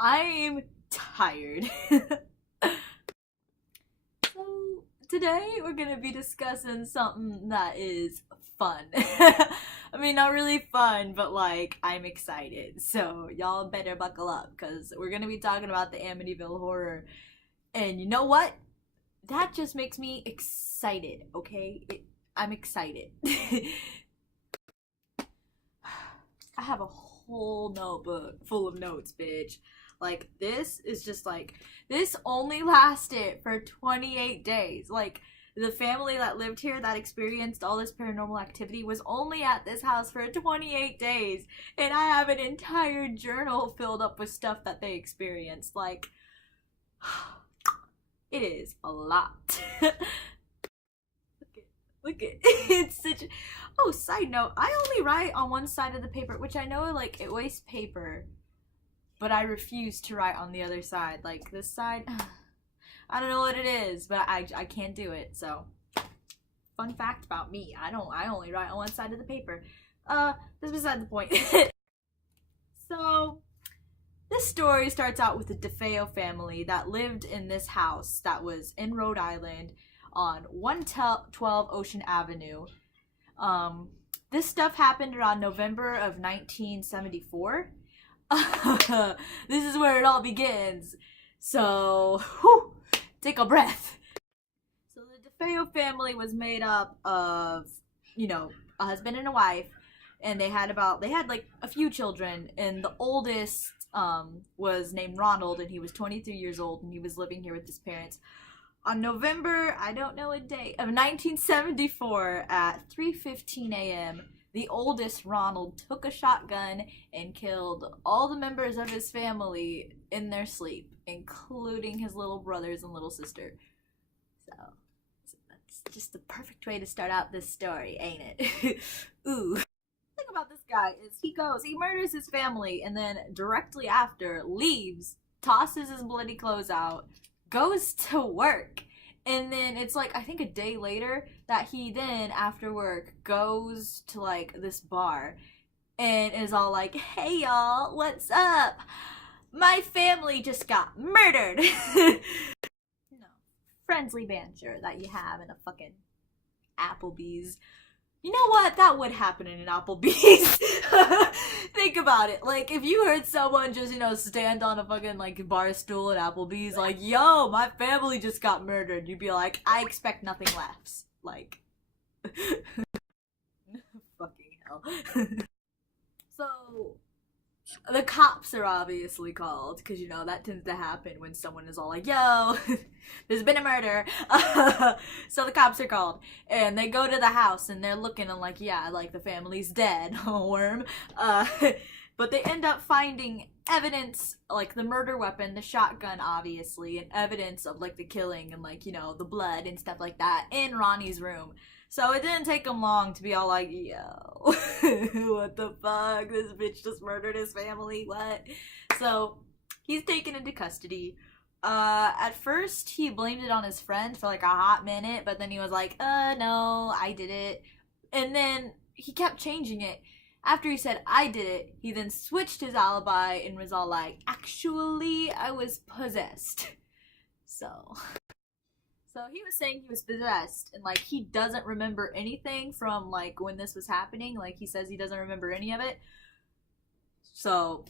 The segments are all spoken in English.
I'm tired. So, today we're gonna be discussing something that is fun. I mean, not really fun, but like, I'm excited. So, y'all better buckle up because we're gonna be talking about the Amityville Horror. And you know what? That just makes me excited, okay? I'm excited. I have a whole notebook full of notes, bitch. Like, this is just like, this only lasted for 28 days. Like, the family that lived here that experienced all this paranormal activity was only at this house for 28 days. And I have an entire journal filled up with stuff that they experienced. Like, it is a lot. Look at it's such a, oh, side note, I only write on one side of the paper, which I know like it wastes paper, but I refuse to write on the other side. Like this side, I don't know what it is, but I can't do it. So, fun fact about me, I only write on one side of the paper. That's beside the point. So, this story starts out with the DeFeo family that lived in this house that was in Rhode Island on 112 Ocean Avenue. This stuff happened around November of 1974. This is where it all begins. So, whew, take a breath. So the DeFeo family was made up of, a husband and a wife, and they had like a few children, and the oldest was named Ronald, and he was 23 years old, and he was living here with his parents. On November, I don't know a date, of 1974 at 3:15 a.m., the oldest Ronald took a shotgun and killed all the members of his family in their sleep, including his little brothers and little sister. So that's just the perfect way to start out this story, ain't it? Ooh. The thing about this guy is he murders his family, and then directly after leaves, tosses his bloody clothes out, goes to work, and then it's like I think a day later that he then after work goes to like this bar and is all like, hey y'all, what's up, my family just got murdered. No, friendly banter that you have in a fucking Applebee's. You know what? That would happen in an Applebee's. Think about it. Like, if you heard someone just, stand on a fucking, like, bar stool at Applebee's, like, yo, my family just got murdered, you'd be like, I expect nothing less. Like, fucking hell. So, the cops are obviously called, because, that tends to happen when someone is all like, yo, there's been a murder. So the cops are called, and they go to the house, and they're looking, and like, yeah, like, the family's dead, worm. But they end up finding evidence, like, the murder weapon, the shotgun, obviously, and evidence of, like, the killing, and, like, the blood and stuff like that in Ronnie's room. So it didn't take him long to be all like, yo, what the fuck? This bitch just murdered his family, what? So he's taken into custody. At first he blamed it on his friend for like a hot minute, but then he was like, no, I did it. And then he kept changing it. After he said, I did it, he then switched his alibi and was all like, actually, I was possessed. So he was saying he was possessed, and like he doesn't remember anything from like when this was happening. Like he says he doesn't remember any of it. So,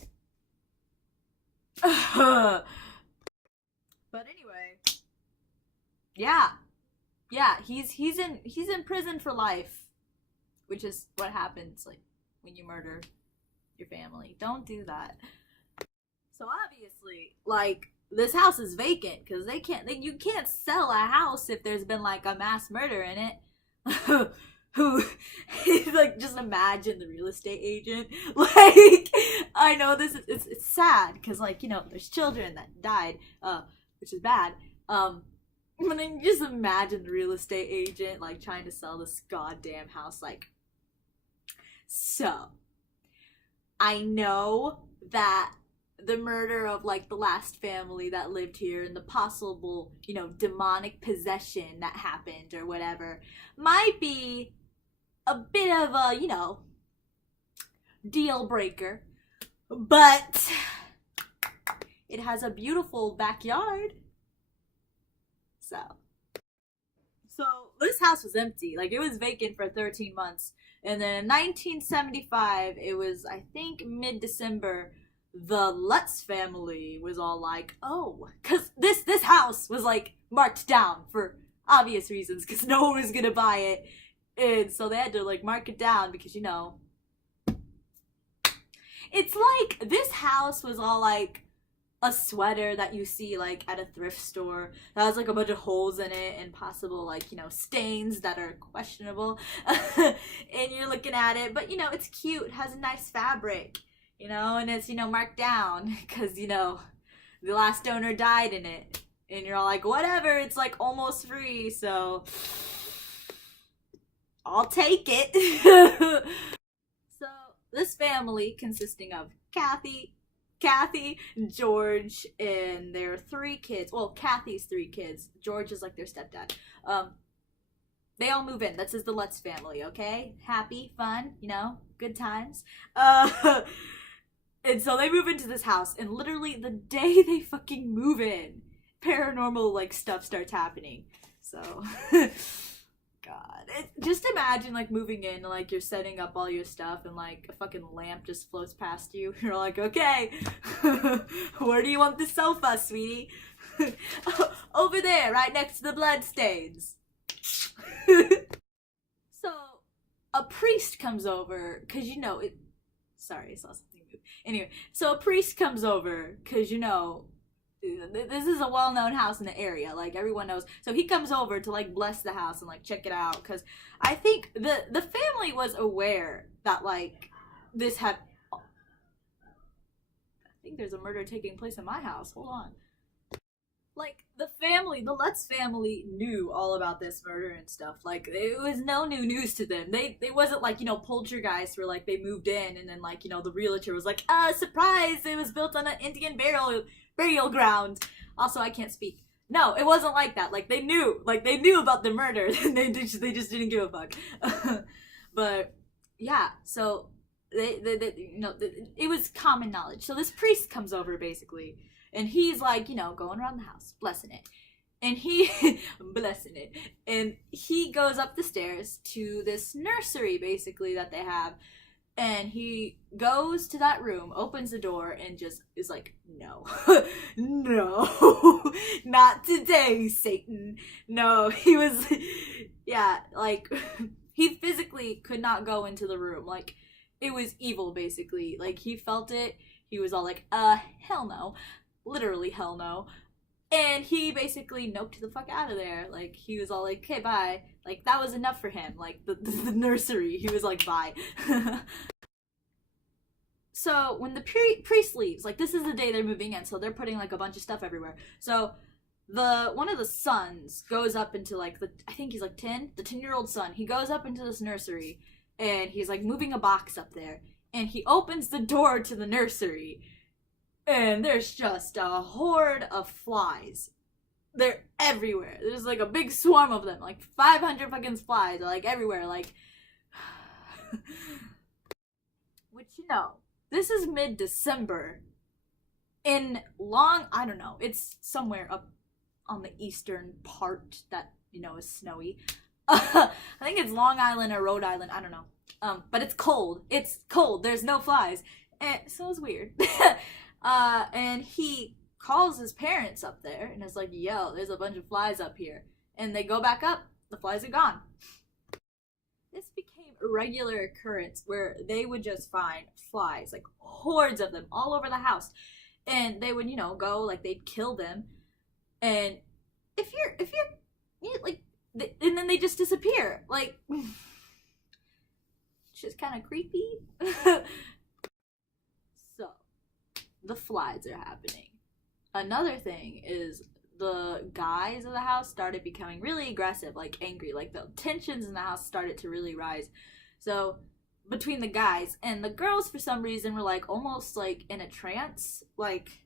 but anyway, yeah, he's in prison for life, which is what happens like when you murder your family. Don't do that. So obviously, like, this house is vacant because you can't sell a house if there's been like a mass murder in it. Who like, just imagine the real estate agent. Like, I know this is it's sad because like there's children that died, which is bad. But then just imagine the real estate agent like trying to sell this goddamn house. Like, so I know that the murder of like the last family that lived here and the possible, demonic possession that happened or whatever might be a bit of a, deal breaker. But it has a beautiful backyard. So this house was empty. Like, it was vacant for 13 months. And then in 1975, it was, I think, mid-December, the Lutz family was all like, oh, because this house was, like, marked down for obvious reasons, because no one was going to buy it. And so they had to, like, mark it down because, it's like this house was all, like, a sweater that you see like at a thrift store that has like a bunch of holes in it and possible like stains that are questionable and you're looking at it, but it's cute, it has a nice fabric, and it's marked down because the last owner died in it, and you're all like, whatever, it's like almost free, so I'll take it. So this family consisting of Kathy, George, and their 3 kids. Well, Kathy's 3 kids. George is like their stepdad. They all move in. This is the Lutz family, okay? Happy, fun, good times. And so they move into this house, and literally the day they fucking move in, paranormal like stuff starts happening. So God, just imagine like moving in, like you're setting up all your stuff, and like a fucking lamp just floats past you. You're like, okay, where do you want the sofa, sweetie? Over there, right next to the bloodstains. So a priest comes over because it. Sorry, I saw something move. Anyway, so a priest comes over because this is a well-known house in the area, like everyone knows, so he comes over to like bless the house and like check it out, because I think the family was aware that like this had, I think there's a murder taking place in my house, hold on, like the Lutz family knew all about this murder and stuff, like it was no new news to them. They wasn't like poltergeist where like they moved in and then like the realtor was like, surprise, it was built on an Indian burial ground. Also, I can't speak. No, it wasn't like that. Like they knew about the murder. they just didn't give a fuck. But yeah, so it was common knowledge. So this priest comes over basically, and he's like going around the house blessing it, and he goes up the stairs to this nursery basically that they have. And he goes to that room, opens the door, and just is like, no. No. Not today, Satan. No, he was, yeah, like, he physically could not go into the room. Like, it was evil, basically. Like, he felt it. He was all like, hell no. Literally, hell no. And he basically noped the fuck out of there. Like, he was all like, okay, bye. Like, that was enough for him. Like, the nursery, he was like, bye. So, when the priest leaves, like, this is the day they're moving in, so they're putting, like, a bunch of stuff everywhere. So, one of the sons goes up into, like, I think he's, like, 10? The 10-year-old son, he goes up into this nursery, and he's, like, moving a box up there. And he opens the door to the nursery, and there's just a horde of flies. They're everywhere. There's like a big swarm of them, like 500 fucking flies, are like everywhere, like. Which this is mid-December in I don't know, it's somewhere up on the eastern part that is snowy. I think it's Long Island or Rhode Island, I don't know. But it's cold. There's no flies, and so it's weird. And he calls his parents up there and is like, yo, there's a bunch of flies up here. And they go back up, the flies are gone. This became a regular occurrence where they would just find flies, like hordes of them all over the house. And they would, go, like, they'd kill them. And if you're like, and then they just disappear. Like, it's just kind of creepy. So, the flies are happening. Another thing is the guys of the house started becoming really aggressive, like angry, like the tensions in the house started to really rise. So between the guys and the girls, for some reason, were like almost like in a trance, like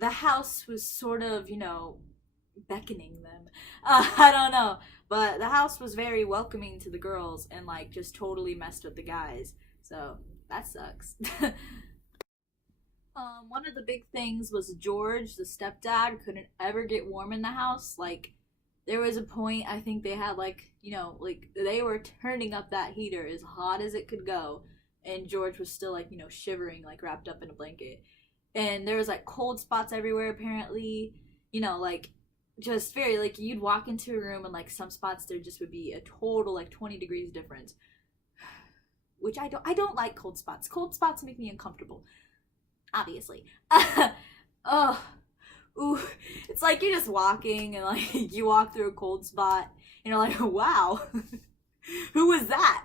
the house was sort of beckoning them. I don't know, but the house was very welcoming to the girls and like just totally messed with the guys, so that sucks. One of the big things was George, the stepdad, couldn't ever get warm in the house. Like, there was a point, I think they had, like, they were turning up that heater as hot as it could go. And George was still, like, shivering, like, wrapped up in a blanket. And there was, like, cold spots everywhere, apparently. Like, just very, like, you'd walk into a room and, like, some spots there just would be a total, like, 20 degrees difference. Which I don't like cold spots. Cold spots make me uncomfortable. Obviously. Oh, ooh. It's like you're just walking and like you walk through a cold spot and you're like, wow, who was that?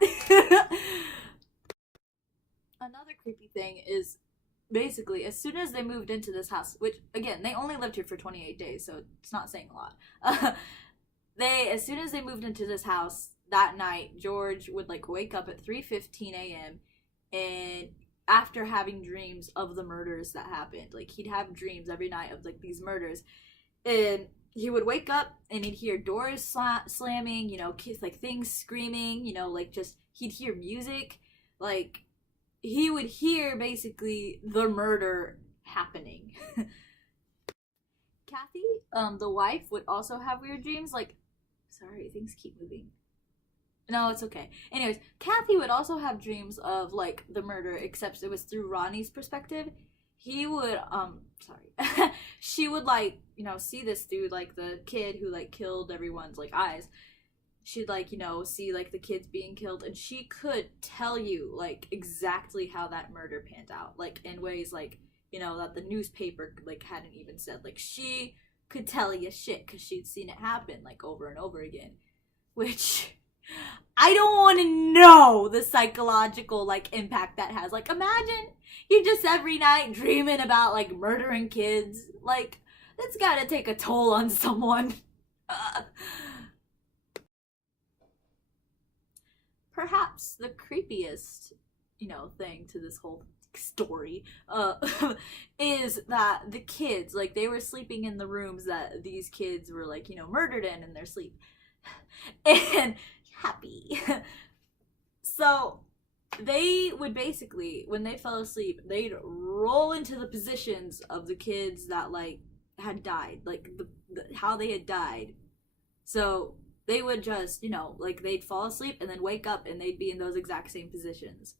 Another creepy thing is basically as soon as they moved into this house, which again, they only lived here for 28 days, so it's not saying a lot. As soon as they moved into this house that night, George would like wake up at 3:15 a.m. and after having dreams of the murders that happened. Like, he'd have dreams every night of, like, these murders. And he would wake up and he'd hear doors slamming, kids, like, things screaming, like, just, he'd hear music. Like, he would hear, basically, the murder happening. Kathy, the wife, would also have weird dreams. Like, sorry, things keep moving. No, it's okay. Anyways, Kathy would also have dreams of, like, the murder, except it was through Ronnie's perspective. He would, she would, like, see this through, like, the kid who, like, killed everyone's, like, eyes. She'd, like, see, like, the kids being killed, and she could tell you, like, exactly how that murder panned out. Like, in ways, like, that the newspaper, like, hadn't even said. Like, she could tell you shit, because she'd seen it happen, like, over and over again. Which... I don't want to know the psychological, like, impact that has. Like, imagine you just every night dreaming about, like, murdering kids. Like, that's gotta take a toll on someone. Perhaps the creepiest, thing to this whole story, is that the kids, like, they were sleeping in the rooms that these kids were, like, murdered in their sleep. And... happy. So they would basically, when they fell asleep, they'd roll into the positions of the kids that like had died, like how they had died. So they would just, like they'd fall asleep and then wake up and they'd be in those exact same positions,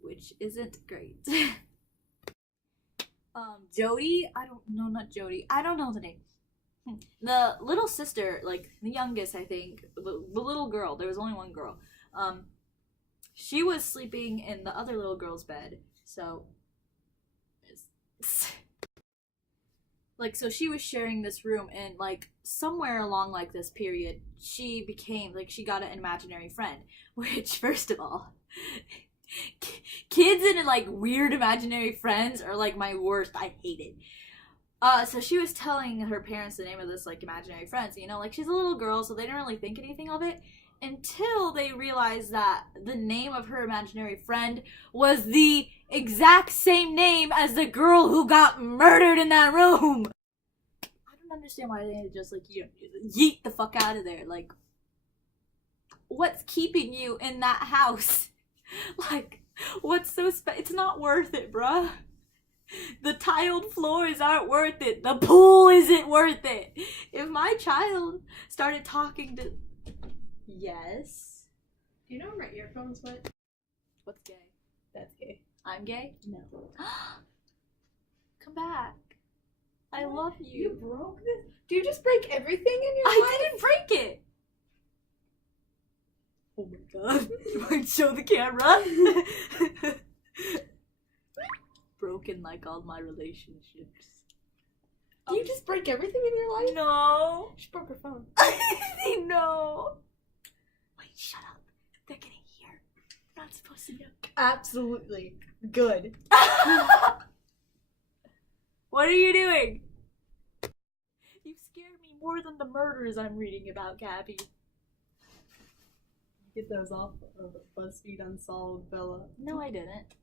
which isn't great. Jody, not Jody, I don't know the name. The little sister, like, the youngest, I think, the little girl, there was only one girl, she was sleeping in the other little girl's bed, so, like, so she was sharing this room, and, like, somewhere along, like, this period, she became, like, she got an imaginary friend, which, first of all, kids and, like, weird imaginary friends are, like, my worst. I hate it. So she was telling her parents the name of this, like, imaginary friend. So, like, she's a little girl, so they didn't really think anything of it until they realized that the name of her imaginary friend was the exact same name as the girl who got murdered in that room. I don't understand why they didn't just, like, yeet the fuck out of there. Like, what's keeping you in that house? Like, what's so it's not worth it, bruh. The tiled floors aren't worth it. The pool isn't worth it. If my child started talking to... Yes? Do you know where my earphones went? What's gay? That's gay. I'm gay? No. Come back. I love you. You broke this? Do you just break everything in your life? I didn't break it! Oh my god. You might show the camera. Broken like all my relationships. Do you just break everything in your life? No. She broke her phone. No. Wait, shut up. They're getting here. We're not supposed to know. Absolutely. Good. What are you doing? You scare me more than the murders I'm reading about, Gabby. Get those off of BuzzFeed Unsolved, Bella. No, I didn't.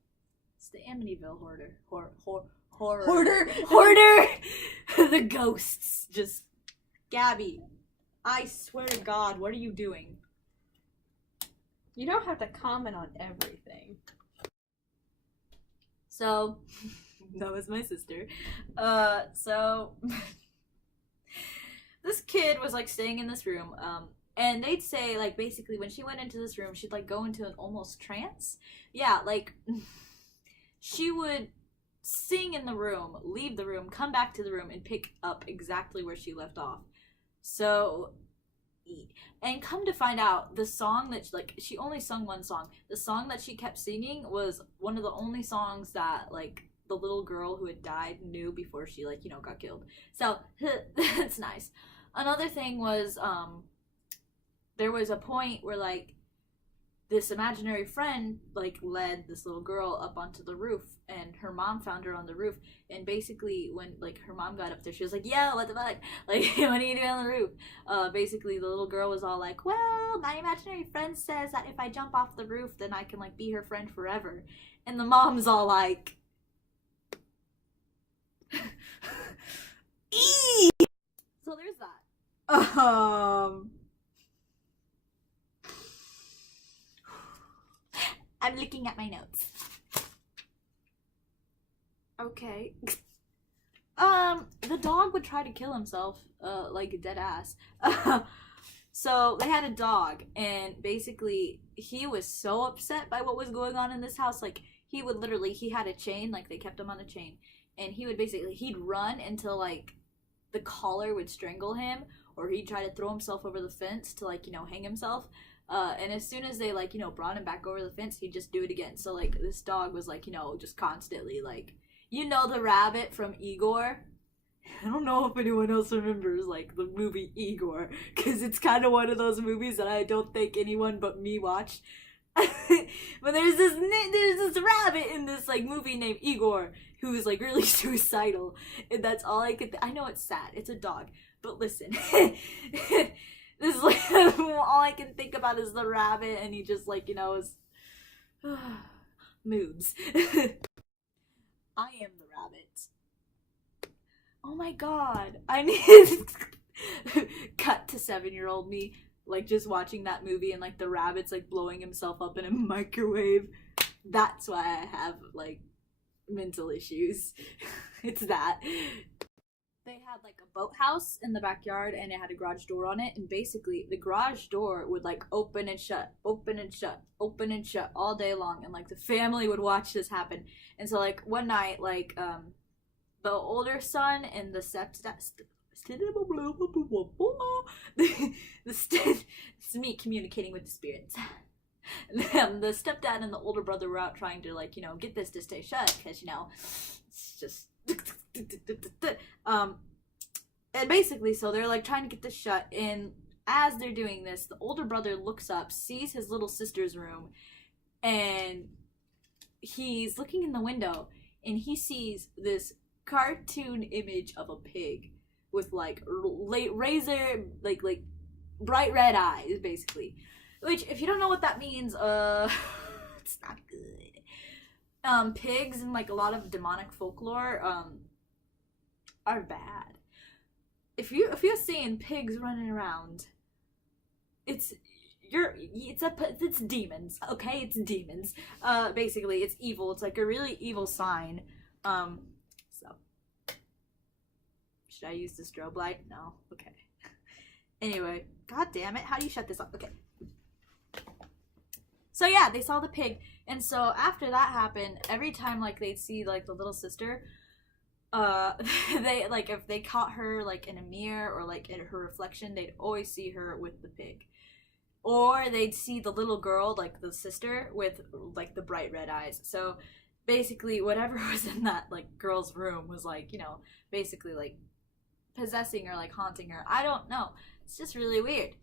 It's the Amityville Horror. Hoarder! The ghosts. Just... Gabby, I swear to God, what are you doing? You don't have to comment on everything. So, That was my sister. So this kid was like staying in this room, and they'd say like basically when she went into this room, she'd like go into an almost trance. Yeah, like she would sing in the room, leave the room, come back to the room, and pick up exactly where she left off. So, and come to find out, the song that like she only sung one song. The song that she kept singing was one of the only songs that like the little girl who had died knew before she like got killed. So it's nice. Another thing was there was a point where like this imaginary friend like led this little girl up onto the roof, and her mom found her on the roof, and basically when like her mom got up there, she was like, yo, what the fuck, like what are you doing on the roof? Basically the little girl was all like, well, my imaginary friend says that if I jump off the roof then I can like be her friend forever. And the mom's all like eee! So there's that. I'm looking at my notes. Okay. The dog would try to kill himself, like dead ass. So they had a dog, and basically he was so upset by what was going on in this house. Like he had a chain, like they kept him on a chain, and he'd run until like the collar would strangle him, or he'd try to throw himself over the fence to like hang himself. And as soon as they like brought him back over the fence, he'd just do it again. So like this dog was like just constantly like the rabbit from Igor. I don't know if anyone else remembers like the movie Igor, because it's kind of one of those movies that I don't think anyone but me watched. But there's this rabbit in this like movie named Igor who is like really suicidal, and that's all I could. I know it's sad. It's a dog, but listen. This is like all I can think about is the rabbit, and he just like is moods. I am the rabbit. Oh my god, I need cut to 7-year-old me like just watching that movie, and like the rabbit's like blowing himself up in a microwave. That's why I have like mental issues. It's that. They had like a boathouse in the backyard, and it had a garage door on it, and basically the garage door would like open and shut, open and shut, open and shut all day long, and like the family would watch this happen. And so like one night, like the older son and the it's me communicating with the spirits. The stepdad and the older brother were out trying to like get this to stay shut, because it's just and basically so they're like trying to get this shut, and as they're doing this, the older brother looks up, sees his little sister's room, and he's looking in the window, and he sees this cartoon image of a pig with like razor like bright red eyes, basically, which if you don't know what that means, it's not good. Pigs and like a lot of demonic folklore are bad. If you're seeing pigs running around, it's demons, okay? It's demons. Basically it's evil. It's like a really evil sign. So should I use the strobe light? No. Okay. Anyway, god damn it, how do you shut this off? Okay. So yeah, they saw the pig, and so after that happened, every time like they'd see like the little sister, they like if they caught her like in a mirror or like in her reflection, they'd always see her with the pig, or they'd see the little girl, like the sister, with like the bright red eyes. So basically, whatever was in that like girl's room was like basically like possessing her, like haunting her. I don't know. It's just really weird.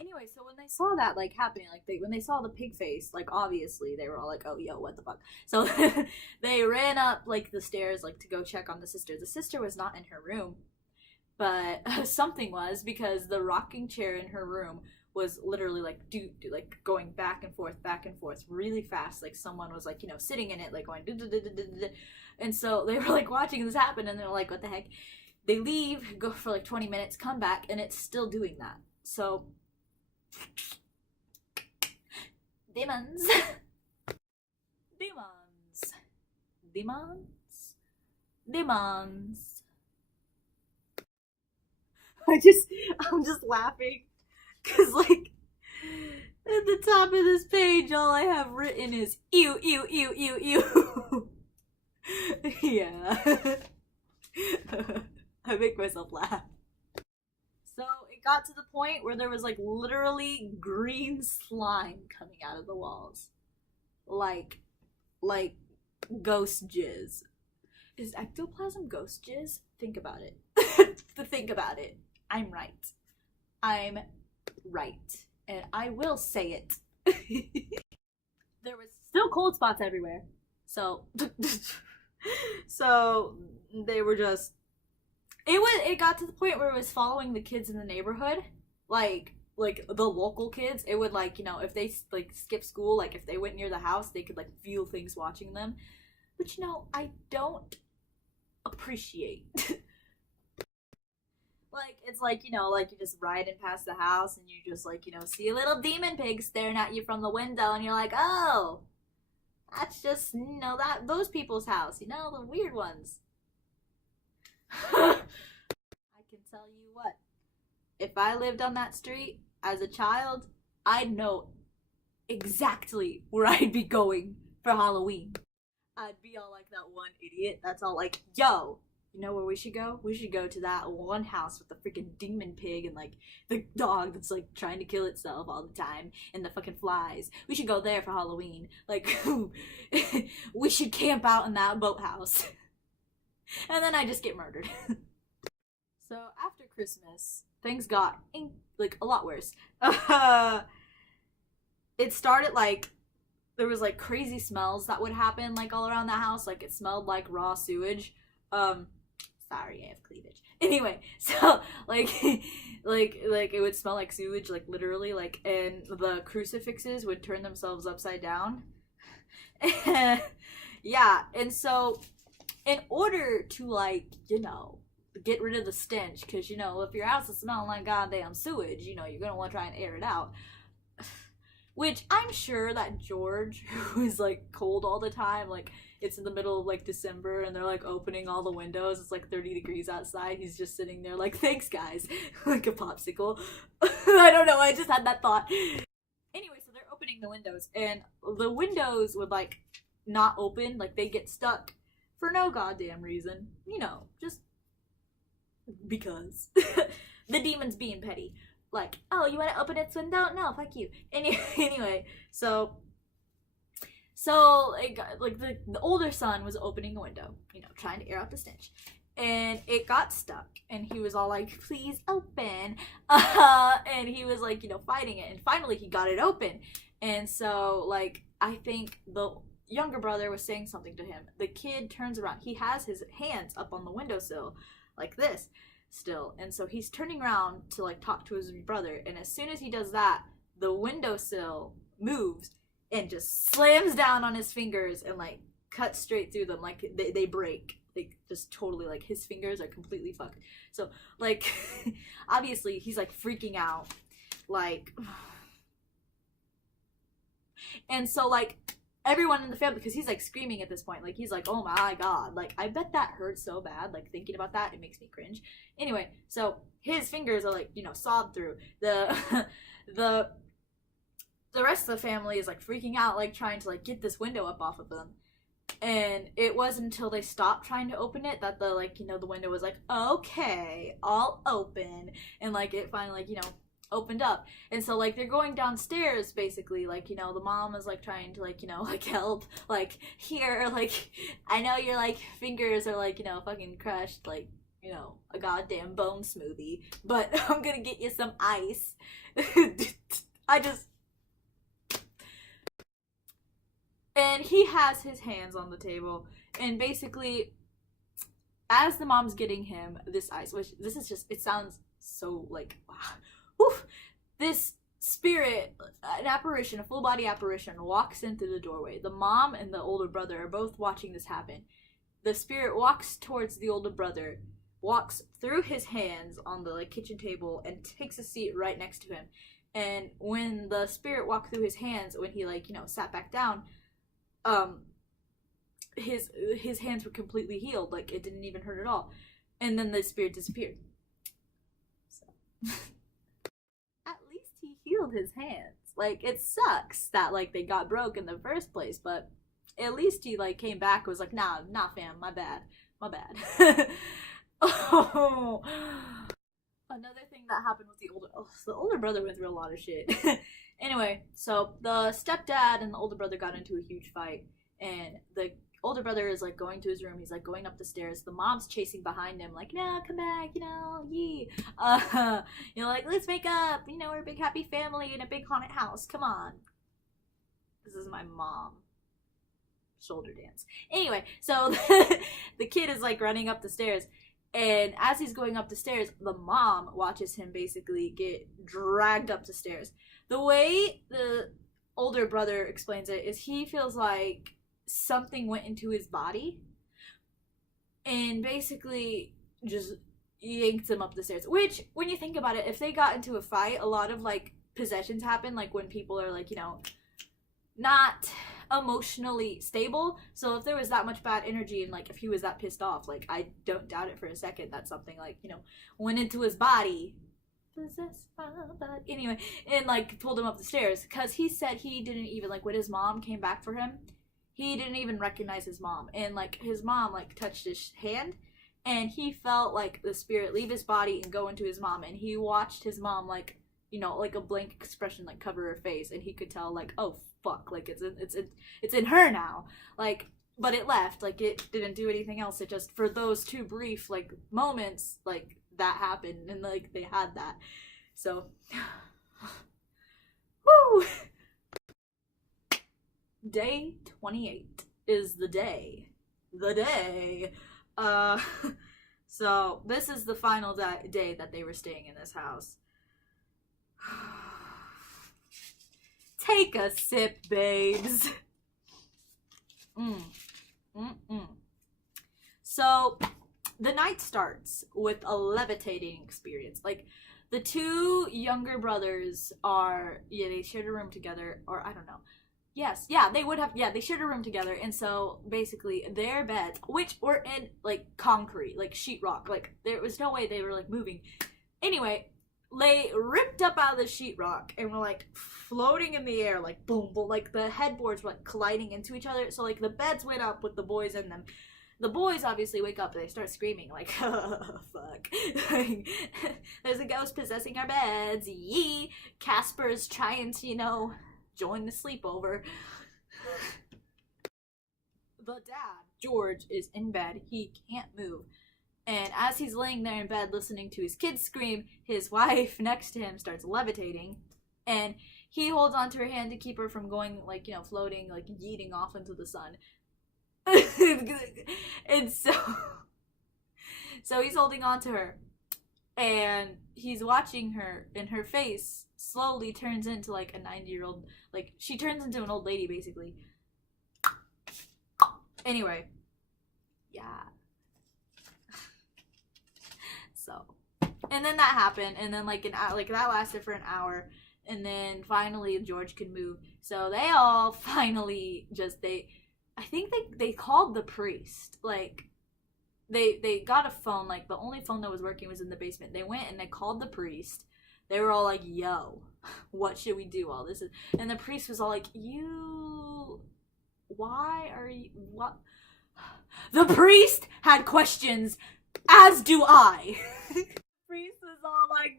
Anyway, so when they saw that like happening, like when they saw the pig face, like obviously they were all like, oh yo, what the fuck. So they ran up like the stairs like to go check on the sister. The sister was not in her room, but something was, because the rocking chair in her room was literally like like going back and forth really fast, like someone was like sitting in it, like going and so they were like watching this happen, and they're like, what the heck. They leave, go for like 20 minutes, come back, and it's still doing that. So demons. Demons. Demons. I'm just laughing. Cause like at the top of this page, all I have written is ew, ew, ew, ew, ew. Yeah. I make myself laugh. So it got to the point where there was like literally green slime coming out of the walls. Like ghost jizz. Is ectoplasm ghost jizz? Think about it. Think about it. I'm right. I'm right. And I will say it. There was still cold spots everywhere. So so they were just it got to the point where it was following the kids in the neighborhood. Like the local kids, it would like, you know, if they like skip school, like if they went near the house, they could like feel things watching them. But you know, I don't appreciate. Like, it's like, you know, like you're just riding past the house and you just like, you know, see a little demon pig staring at you from the window and you're like, oh, that's just, you know, those people's house, you know, the weird ones. I can tell you what, if I lived on that street as a child, I'd know exactly where I'd be going for Halloween. I'd be all like that one idiot that's all like, yo, you know where we should go? We should go to that one house with the freaking demon pig and like the dog that's like trying to kill itself all the time and the fucking flies. We should go there for Halloween. Like, we should camp out in that boathouse. And then I just get murdered. So after Christmas, things got like a lot worse. It started like there was like crazy smells that would happen like all around the house. Like it smelled like raw sewage. Sorry, I have cleavage. Anyway, so like it would smell like sewage, like literally, like, and the crucifixes would turn themselves upside down. Yeah, and so in order to like, you know, get rid of the stench, because, you know, if your house is smelling like goddamn sewage, you know, you're gonna want to try and air it out. Which I'm sure that George, who is like cold all the time, like it's in the middle of like December and they're like opening all the windows, it's like 30 degrees outside, he's just sitting there like, thanks guys, like a popsicle. I don't know, I just had that thought. Anyway, so they're opening the windows and the windows would like not open, like they get stuck for no goddamn reason, you know, just because. The demon's being petty. Like, oh, you want to open its window? No, fuck you. Anyway, so it got, like the older son was opening a window, you know, trying to air out the stench, and it got stuck, and he was all like, "Please open," and he was like, you know, fighting it, and finally he got it open, and so like I think the younger brother was saying something to him. The kid turns around. He has his hands up on the windowsill, like this. Still, and so he's turning around to like talk to his brother, and as soon as he does that, the windowsill moves and just slams down on his fingers and like cuts straight through them, like they break, like just totally, like his fingers are completely fucked. So like obviously he's like freaking out, like, and so like everyone in the family, because he's like screaming at this point, like he's like, oh my god, like I bet that hurts so bad, like thinking about that, it makes me cringe. Anyway, so his fingers are like, you know, sawed through. The rest of the family is like freaking out, like trying to like get this window up off of them, and it wasn't until they stopped trying to open it that the, like, you know, the window was like, okay, I'll open, and like it finally, like, you know, opened up. And so like they're going downstairs, basically, like, you know, the mom is like trying to, like, you know, like help, like, here, like, I know your like fingers are like, you know, fucking crushed, like, you know, a goddamn bone smoothie, but I'm gonna get you some ice. And he has his hands on the table, and basically as the mom's getting him this ice, which this is just, it sounds so like, oof, this spirit, an apparition, a full body apparition, walks in through the doorway. The mom and the older brother are both watching this happen. The spirit walks towards the older brother, walks through his hands on the like kitchen table, and takes a seat right next to him. And when the spirit walked through his hands, when he, like, you know, sat back down, his hands were completely healed, like it didn't even hurt at all. And then the spirit disappeared. So at least he healed his hands. Like, it sucks that like they got broke in the first place, but at least he like came back and was like, nah, fam, my bad. Oh, another thing that happened with the older brother went through a lot of shit. Anyway, so the stepdad and the older brother got into a huge fight, and the older brother is like going to his room. He's like going up the stairs. The mom's chasing behind him, like, no, come back, yee. Like, let's make up. We're a big happy family in a big haunted house. Come on. This is my mom. Shoulder dance. Anyway, so the kid is like running up the stairs, and as he's going up the stairs, the mom watches him basically get dragged up the stairs. The way the older brother explains it is he feels like something went into his body and basically just yanked him up the stairs. Which, when you think about it, if they got into a fight, a lot of like possessions happen, like when people are like, not emotionally stable. So if there was that much bad energy and like if he was that pissed off, like I don't doubt it for a second that something like, went into his body. Anyway, and like pulled him up the stairs, because he said he didn't even, like, when his mom came back for him, he didn't even recognize his mom, and like his mom like touched his hand, and he felt like the spirit leave his body and go into his mom, and he watched his mom like, like a blank expression like cover her face, and he could tell like, oh fuck, like it's in her now, like, but it left, like it didn't do anything else. It just, for those two brief like moments, like that happened, and like they had that. So woo. Day 28 is the day. So this is the final day that they were staying in this house. Take a sip, babes. So the night starts with a levitating experience. Like, the two younger brothers they shared a room together, or I don't know. They shared a room together, and so basically their beds, which were in like concrete, like sheetrock, like there was no way they were like moving. Anyway, they ripped up out of the sheetrock and were like floating in the air, like boom, boom, like the headboards were like colliding into each other. So like the beds went up with the boys in them. The boys obviously wake up and they start screaming like, oh, fuck. There's a ghost possessing our beds. Yee. Casper's trying to, join the sleepover. The dad, George, is in bed. He can't move. And as he's laying there in bed listening to his kids scream, his wife next to him starts levitating. And he holds onto her hand to keep her from going, like, floating, like, yeeting off into the sun. And so he's holding on to her, and he's watching her, and her face slowly turns into like a 90-year-old, like she turns into an old lady basically. Anyway, yeah. So, and then that happened, and then like that lasted for an hour, and then finally George could move. So they all finally I think they called the priest. Like, they got a phone. Like, the only phone that was working was in the basement. They went and they called the priest. They were all like, yo, what should we do? All this is... And the priest was all like, why are you... What? The priest had questions, as do I. The priest was all like,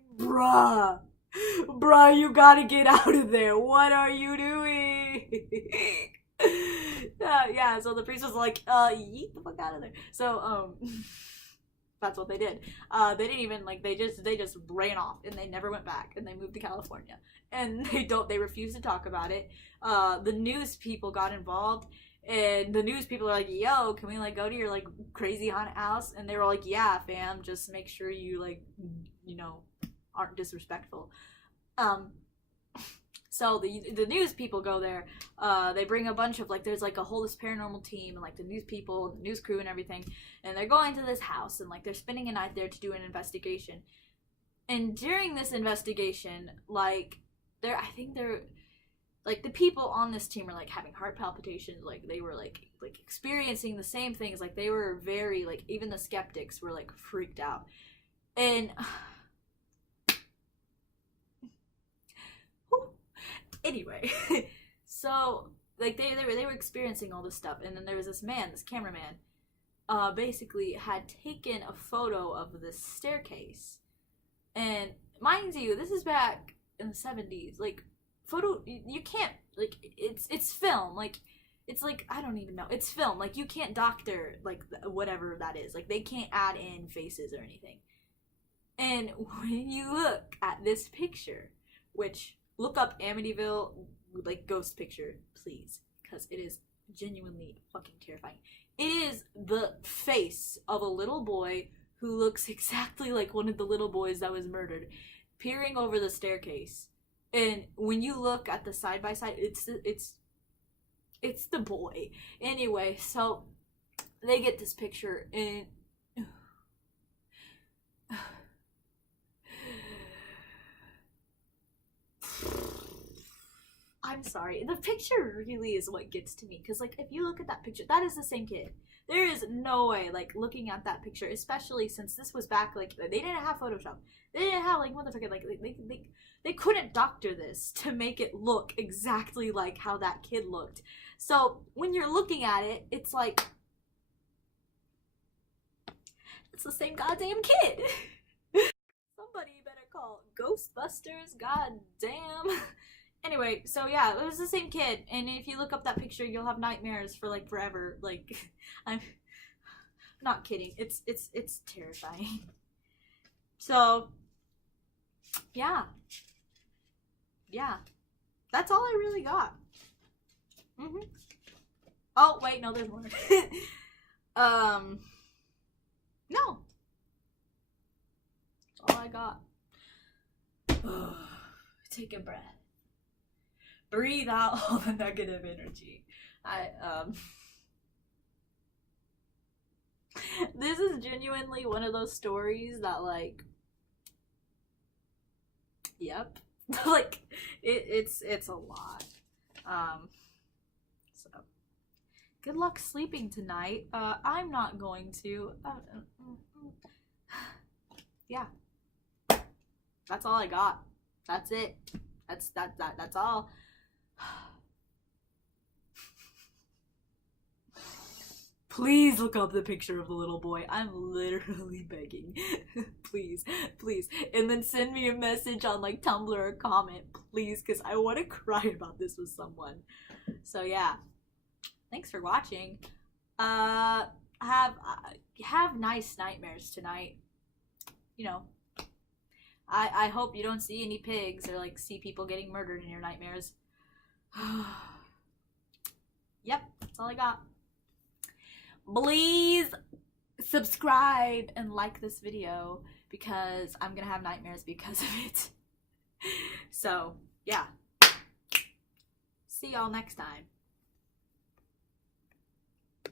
bruh, you gotta get out of there. What are you doing? Yeah, so the priest was like, yeet the fuck out of there. So, that's what they did. They didn't even, like, they just ran off, and they never went back, and they moved to California. And they refused to talk about it. The news people got involved, and the news people are like, yo, can we, like, go to your, like, crazy haunted house? And they were like, yeah, fam, just make sure you, like, aren't disrespectful. So the news people go there. They bring a bunch of, like, there's like a whole this paranormal team and like the news people and the news crew and everything, and they're going to this house, and like they're spending a night there to do an investigation. And during this investigation, like, like the people on this team were like having heart palpitations, like they were like experiencing the same things, like they were very like, even the skeptics were like freaked out. And anyway, so like they were experiencing all this stuff, and then there was this man, this cameraman, basically had taken a photo of this staircase. And mind you, this is back in the 70s. Like, photo, you can't, like, it's film. Like, it's like, I don't even know. It's film. Like, you can't doctor, like, whatever that is. Like, they can't add in faces or anything. And when you look at this picture, which, look up Amityville, like, ghost picture, please. Because it is genuinely fucking terrifying. It is the face of a little boy who looks exactly like one of the little boys that was murdered, peering over the staircase. And when you look at the side by side, it's the boy. Anyway, so they get this picture, and I'm sorry, the picture really is what gets to me, because like if you look at that picture, that is the same kid. There is no way, like, looking at that picture, especially since this was back, like, they didn't have Photoshop. They didn't have, like, motherfucker, like, they couldn't doctor this to make it look exactly like how that kid looked. So, when you're looking at it, it's like, it's the same goddamn kid. Somebody better call Ghostbusters, goddamn. Anyway, so yeah, it was the same kid, and if you look up that picture, you'll have nightmares for like forever. Like, I'm not kidding. It's terrifying. So, yeah, that's all I really got. Oh wait, no, there's more. No, that's all I got. Take a breath. Breathe out all the negative energy. This is genuinely one of those stories that, like, yep, like, it's a lot. So, good luck sleeping tonight. I'm not going to. Yeah, that's all I got. That's it. That's all. Please look up the picture of the little boy. I'm literally begging. Please, please. And then send me a message on like Tumblr or comment, please, because I want to cry about this with someone. So yeah. Thanks for watching. Have nice nightmares tonight. You know. I hope you don't see any pigs or like see people getting murdered in your nightmares. Yep, that's all I got. Please subscribe and like this video because I'm gonna have nightmares because of it. So, yeah. See y'all next time.